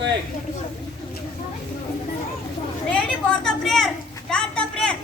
Ready for the prayer. Start the prayer.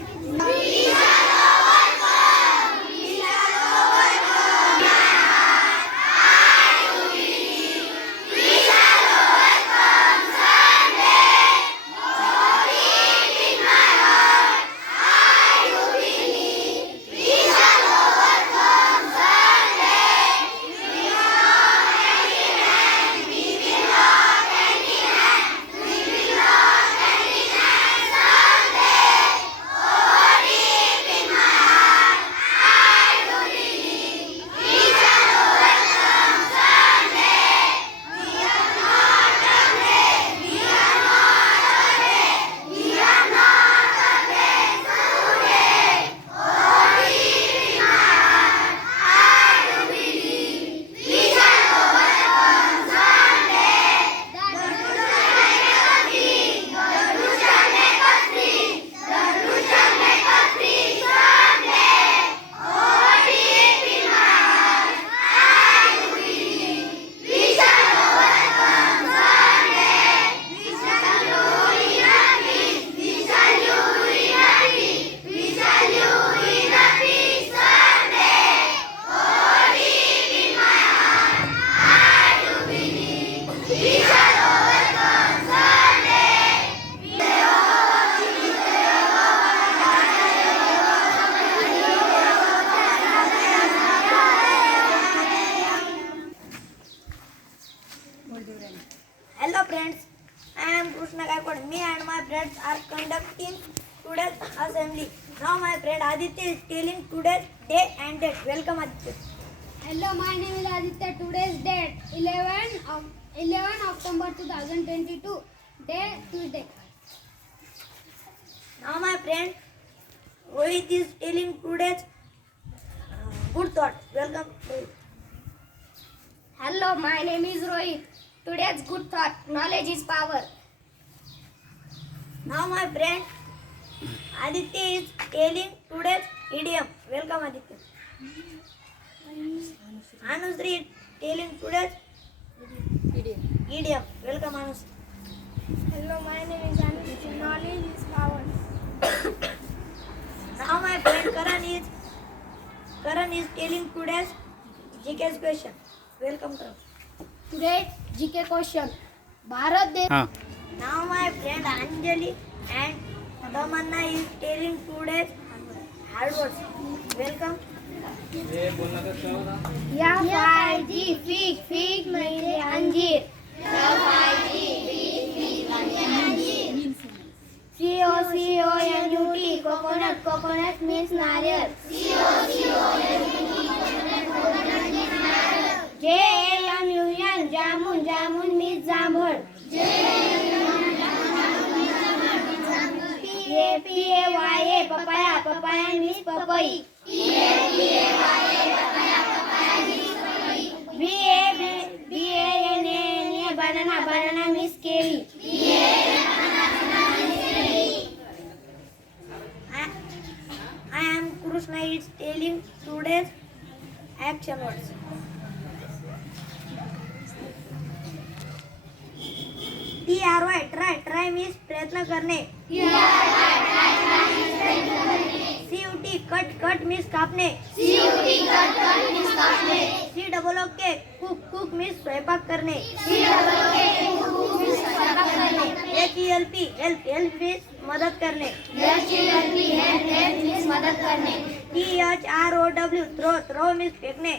Hello friends, I am Krishna Gaikwad. Me and my friends are conducting today's assembly. Now my friend Aditya is telling today's day and date. Welcome Aditya. Hello, my name is Aditya. Today's date 11 October 2022. Day Tuesday. Now my friend Rohit is telling today's good thought. Welcome Rohit. Hello, my name is Rohit. Today's good thought. Knowledge is power. Now my friend Aditya is telling today's idiom. Welcome Aditya. Anusri is telling today's idiom. Welcome Anusri. Hello, my name is Anushka. Knowledge is power. Now my friend Karan is telling today's GK's question. Welcome Karan. Today GK question. Bharat Desh. Now my friend Anjali and Tamanna is telling today's hard words. Welcome. या पाहिजे Feke Feke म्हणजे अंजीर. COCONUT coconut coconut means नारियल. JAMUN जामुन जामुन means जांभळ. PAPAYA papaya papaya means पपई. BANANA banana means केळी. I am Krishna is telling today's action words. try means प्रयत्न करणे. cut means कापणे. cook means स्वयंपाक करणे. help means मदत करणे. throw means फेकणे.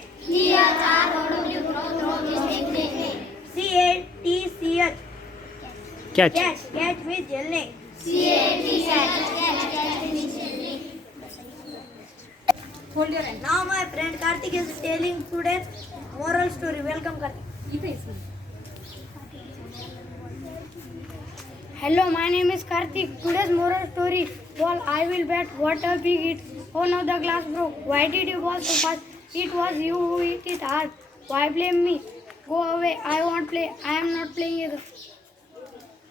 catch means झेलणे. Now my friend Karthik is telling today's moral story. Welcome Karthik. Hello, my name is Karthik. Today's moral story. Ball I will bet what a big it. Oh no, the glass broke. Why did you ball so fast? It was you who hit it hard. Why blame me? Go away. I won't play. I am not playing either.